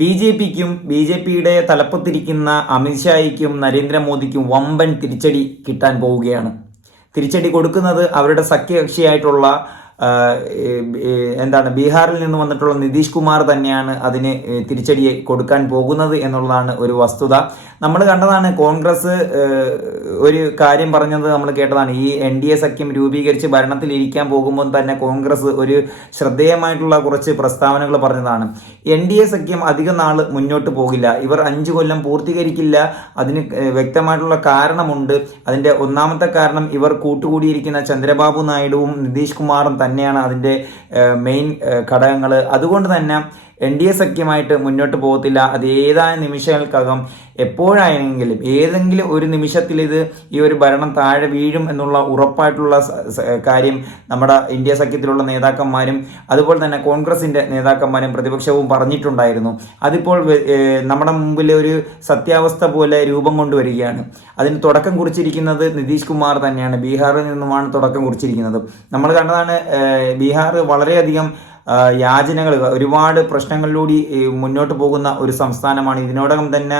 B J പിക്കും B J പിയുടെ തലപ്പത്തിരിക്കുന്ന അമിത്ഷായ്ക്കും നരേന്ദ്രമോദിക്കും വമ്പൻ തിരിച്ചടി കിട്ടാൻ പോവുകയാണ്. തിരിച്ചടി കൊടുക്കുന്നത് അവരുടെ സഖ്യകക്ഷിയായിട്ടുള്ള എന്താണ് ബീഹാറിൽ നിന്ന് വന്നിട്ടുള്ള നിതീഷ് കുമാർ തന്നെയാണ് അതിന് തിരിച്ചടി കൊടുക്കാൻ പോകുന്നത് എന്നുള്ളതാണ് ഒരു വസ്തുത. നമ്മൾ കണ്ടതാണ് കോൺഗ്രസ് ഒരു കാര്യം പറഞ്ഞത് നമ്മൾ കേട്ടതാണ്. ഈ എൻ ഡി എ സഖ്യം രൂപീകരിച്ച് ഭരണത്തിൽ ഇരിക്കാൻ പോകുമ്പോൾ തന്നെ കോൺഗ്രസ് ഒരു ശ്രദ്ധേയമായിട്ടുള്ള കുറച്ച് പ്രസ്താവനകൾ പറഞ്ഞതാണ്. എൻ ഡി എ സഖ്യം അധിക നാൾ മുന്നോട്ട് പോകില്ല. ഇവർ അഞ്ച് കൊല്ലം പൂർത്തീകരിക്കില്ല. അതിന് വ്യക്തമായിട്ടുള്ള കാരണമുണ്ട്. അതിന്റെ ഒന്നാമത്തെ കാരണം ഇവർ കൂട്ടുകൂടിയിരിക്കുന്ന ചന്ദ്രബാബു നായിഡുവും നിതീഷ് കുമാറും തന്നെയാണ് അതിന്റെ മെയിൻ ഘടകങ്ങൾ അതുകൊണ്ട് തന്നെ എൻ ഡി എ സഖ്യമായിട്ട് മുന്നോട്ട് പോകത്തില്ല. അത് ഏതായ നിമിഷങ്ങൾക്കകം എപ്പോഴായെങ്കിലും ഏതെങ്കിലും ഒരു നിമിഷത്തിൽ ഇത് ഈ ഒരു ഭരണം താഴെ വീഴും എന്നുള്ള ഉറപ്പായിട്ടുള്ള കാര്യം നമ്മുടെ ഇന്ത്യ സഖ്യത്തിലുള്ള നേതാക്കന്മാരും അതുപോലെ തന്നെ കോൺഗ്രസിന്റെ നേതാക്കന്മാരും പ്രതിപക്ഷവും പറഞ്ഞിട്ടുണ്ടായിരുന്നു. അതിപ്പോൾ നമ്മുടെ മുമ്പിൽ ഒരു സത്യാവസ്ഥ പോലെ രൂപം കൊണ്ടുവരികയാണ്. അതിന് തുടക്കം കുറിച്ചിരിക്കുന്നത് നിതീഷ് കുമാർ തന്നെയാണ്. ബീഹാറിൽ നിന്നുമാണ് തുടക്കം കുറിച്ചിരിക്കുന്നത്. നമ്മൾ കണ്ടതാണ് ബീഹാർ വളരെയധികം യാചനകൾ ഒരുപാട് പ്രശ്നങ്ങളിലൂടെ മുന്നോട്ട് പോകുന്ന ഒരു സംസ്ഥാനമാണ്. ഇതിനോടകം തന്നെ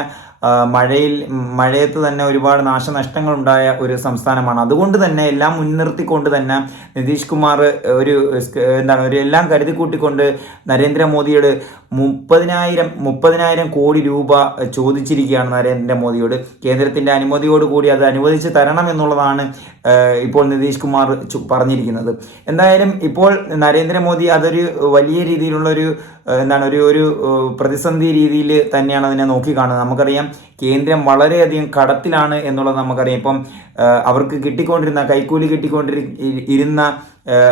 മഴയിൽ മഴയത്ത് തന്നെ ഒരുപാട് നാശനഷ്ടങ്ങൾ ഉണ്ടായ ഒരു സംസ്ഥാനമാണ്. അതുകൊണ്ട് തന്നെ എല്ലാം മുൻനിർത്തിക്കൊണ്ട് തന്നെ നിതീഷ് കുമാർ ഒരു എന്താണ് ഒരു എല്ലാം കരുതി കൂട്ടിക്കൊണ്ട് നരേന്ദ്രമോദിയോട് മുപ്പതിനായിരം മുപ്പതിനായിരം കോടി രൂപ ചോദിച്ചിരിക്കുകയാണ് നരേന്ദ്രമോദിയോട്. കേന്ദ്രത്തിന്റെ അനുമതിയോടുകൂടി അത് അനുവദിച്ച് തരണം എന്നുള്ളതാണ് ഇപ്പോൾ നിതീഷ് കുമാർ പറഞ്ഞിരിക്കുന്നത്. എന്തായാലും ഇപ്പോൾ നരേന്ദ്രമോദി അതൊരു വലിയ രീതിയിലുള്ള ഒരു എന്താണ് ഒരു ഒരു പ്രതിസന്ധി രീതിയിൽ തന്നെയാണ് അതിനെ നോക്കിക്കാണുന്നത്. നമുക്കറിയാം കേന്ദ്രം വളരെയധികം കടത്തിലാണ് എന്നുള്ളത് നമുക്കറിയാം. ഇപ്പം അവർക്ക് കിട്ടിക്കൊണ്ടിരുന്ന കൈക്കൂലി കിട്ടിക്കൊണ്ടിരി ഇരുന്ന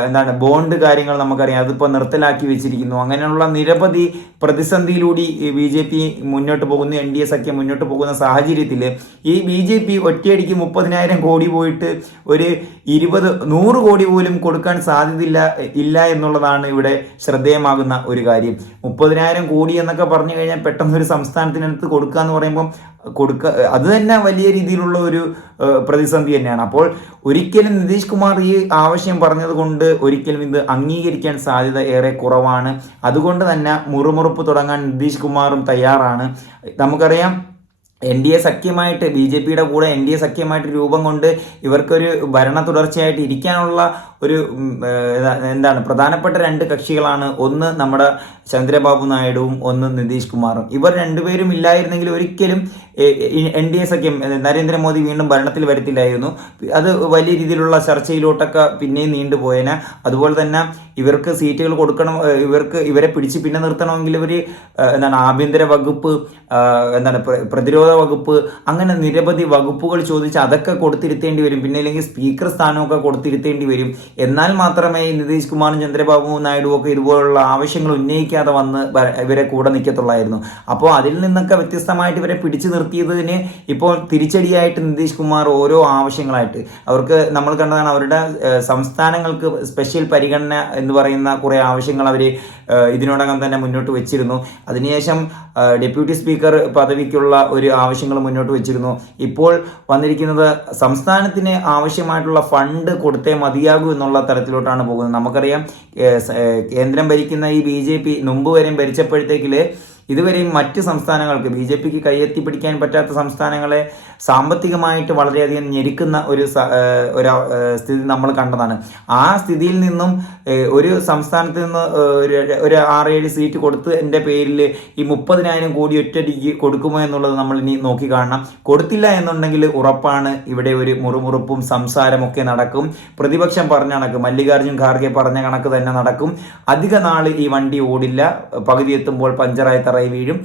എന്താണ് ബോണ്ട് കാര്യങ്ങൾ നമുക്കറിയാം. അതിപ്പോൾ നിർത്തലാക്കി വെച്ചിരിക്കുന്നു. അങ്ങനെയുള്ള നിരവധി പ്രതിസന്ധിയിലൂടെ ബി ജെ പി മുന്നോട്ട് പോകുന്ന എൻ ഡി എ സഖ്യം മുന്നോട്ട് പോകുന്ന സാഹചര്യത്തിൽ ഈ ബി ജെ പി ഒറ്റയടിക്ക് മുപ്പതിനായിരം കോടി പോയിട്ട് ഒരു ഇരുപത് നൂറ് കോടി പോലും കൊടുക്കാൻ സാധ്യതയില്ല ഇല്ല എന്നുള്ളതാണ് ഇവിടെ ശ്രദ്ധേയമാകുന്ന ഒരു കാര്യം. മുപ്പതിനായിരം കോടി എന്നൊക്കെ പറഞ്ഞു കഴിഞ്ഞാൽ പെട്ടെന്ന് ഒരു സംസ്ഥാനത്തിനടുത്ത് കൊടുക്കുക എന്ന് പറയുമ്പം കൊടുക്ക അത് തന്നെ വലിയ രീതിയിലുള്ള ഒരു പ്രതിസന്ധി തന്നെയാണ്. അപ്പോൾ ഒരിക്കലും നിതീഷ് കുമാർ ഈ ആവശ്യം പറഞ്ഞത് കൊണ്ട് ഒരിക്കലും ഇത് അംഗീകരിക്കാൻ സാധ്യത ഏറെ കുറവാണ്. അതുകൊണ്ട് തന്നെ മുറുമുറുപ്പ് തുടങ്ങാൻ നിതീഷ് കുമാറും തയ്യാറാണ്. നമുക്കറിയാം എൻ ഡി എ സഖ്യമായിട്ട് ബി ജെ പിയുടെ കൂടെ എൻ ഡി എ സഖ്യമായിട്ട് രൂപം കൊണ്ട് ഇവർക്കൊരു ഭരണ തുടർച്ചയായിട്ട് ഇരിക്കാനുള്ള ഒരു എന്താണ് പ്രധാനപ്പെട്ട രണ്ട് കക്ഷികളാണ്. ഒന്ന് നമ്മുടെ ചന്ദ്രബാബു നായിഡുവും ഒന്ന് നിതീഷ് കുമാറും. ഇവർ രണ്ടുപേരും ഇല്ലായിരുന്നെങ്കിൽ ഒരിക്കലും എൻ ഡി എ സഖ്യം നരേന്ദ്രമോദി വീണ്ടും ഭരണത്തിൽ വരത്തില്ലായിരുന്നു. അത് വലിയ രീതിയിലുള്ള ചർച്ചയിലോട്ടൊക്കെ പിന്നെയും നീണ്ടുപോയേനെ അതുപോലെ തന്നെ ഇവർക്ക് സീറ്റുകൾ കൊടുക്കണം ഇവർക്ക് ഇവരെ പിടിച്ച് പിന്നെ നിർത്തണമെങ്കിൽ ഇവർ എന്താണ് ആഭ്യന്തര വകുപ്പ് എന്താണ് പ്ര- പ്രതിരോധ വകുപ്പ് അങ്ങനെ നിരവധി വകുപ്പുകൾ ചോദിച്ച് അതൊക്കെ കൊടുത്തിരുത്തേണ്ടി വരും. പിന്നെ അല്ലെങ്കിൽ സ്പീക്കർ സ്ഥാനമൊക്കെ കൊടുത്തിരുത്തേണ്ടി വരും. എന്നാൽ മാത്രമേ നിതീഷ് കുമാറും ചന്ദ്രബാബു നായിഡുവും ഒക്കെ ഇതുപോലുള്ള ആവശ്യങ്ങൾ ഉന്നയിക്കാതെ വന്ന് ഇവരെ കൂടെ നിൽക്കത്തുള്ളായിരുന്നു അപ്പോൾ അതിൽ നിന്നൊക്കെ വ്യത്യസ്തമായിട്ട് ഇവരെ പിടിച്ചു നിർത്തിയതിന് ഇപ്പോൾ തിരിച്ചടിയായിട്ട് നിതീഷ് കുമാർ ഓരോ ആവശ്യങ്ങളായിട്ട് അവർക്ക് നമ്മൾ കണ്ടതാണ് അവരുടെ സംസ്ഥാനങ്ങൾക്ക് സ്പെഷ്യൽ പരിഗണന എന്ന് പറയുന്ന കുറേ ആവശ്യങ്ങൾ അവർ ഇതിനോടകം തന്നെ മുന്നോട്ട് വെച്ചിരുന്നു. അതിനുശേഷം ഡെപ്യൂട്ടി സ്പീക്കർ പദവിക്കുള്ള ഒരു ആവശ്യങ്ങൾ മുന്നോട്ട് വെച്ചിരുന്നു. ഇപ്പോൾ വന്നിരിക്കുന്നത് സംസ്ഥാനത്തിന് ആവശ്യമായിട്ടുള്ള ഫണ്ട് കൊടുത്തേ മതിയാകൂ എന്നുള്ള തരത്തിലോട്ടാണ് പോകുന്നത്. നമുക്കറിയാം കേന്ദ്രം ഭരിക്കുന്ന ഈ ബി ജെ പി മുമ്പ് വരെയും ഭരിച്ചപ്പോഴത്തേക്കിൽ ഇതുവരെയും മറ്റ് സംസ്ഥാനങ്ങൾക്ക് ബി ജെ പിക്ക് കയ്യെത്തി പിടിക്കാൻ പറ്റാത്ത സംസ്ഥാനങ്ങളെ സാമ്പത്തികമായിട്ട് വളരെയധികം ഞെരുക്കുന്ന ഒരു ഒരു സ്ഥിതി നമ്മൾ കണ്ടതാണ്. ആ സ്ഥിതിയിൽ നിന്നും ഒരു സംസ്ഥാനത്ത് നിന്ന് ഒരു ഒരു ആറേഴ് സീറ്റ് കൊടുത്ത് എന്റെ പേരിൽ ഈ മുപ്പതിനായിരം കോടി ഒറ്റയടിക്ക് കൊടുക്കുമോ എന്നുള്ളത് നമ്മൾ ഇനി നോക്കി കാണണം. കൊടുത്തില്ല എന്നുണ്ടെങ്കിൽ ഉറപ്പാണ് ഇവിടെ ഒരു മുറുമുറുപ്പും സംസാരമൊക്കെ നടക്കും. പ്രതിപക്ഷം പറഞ്ഞ കണക്ക് മല്ലികാർജുൻ ഖാർഗെ പറഞ്ഞ കണക്ക് തന്നെ നടക്കും. അധിക നാൾ ഈ വണ്ടി ഓടില്ല. പകുതി എത്തുമ്പോൾ പഞ്ചറായി തറയി വീഴും.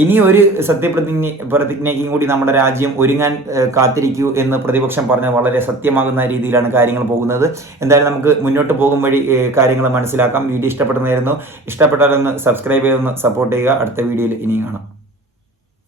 ഇനി ഒരു സത്യപ്രതിജ്ഞ പ്രതിജ്ഞയ്ക്കും കൂടി നമ്മുടെ രാജ്യം ഒരുങ്ങാൻ കാത്തിരിക്കൂ എന്ന് പ്രതിപക്ഷം പറഞ്ഞ വളരെ സത്യമാകുന്ന രീതിയിലാണ് കാര്യങ്ങൾ പോകുന്നത്. എന്തായാലും നമുക്ക് മുന്നോട്ട് പോകും വഴി കാര്യങ്ങൾ മനസ്സിലാക്കാം. വീഡിയോ ഇഷ്ടപ്പെടുന്നതായിരുന്നു ഇഷ്ടപ്പെട്ടാലൊന്ന് സബ്സ്ക്രൈബ് ചെയ്തൊന്ന് സപ്പോർട്ട് ചെയ്യുക. അടുത്ത വീഡിയോയിൽ ഇനിയും കാണാം.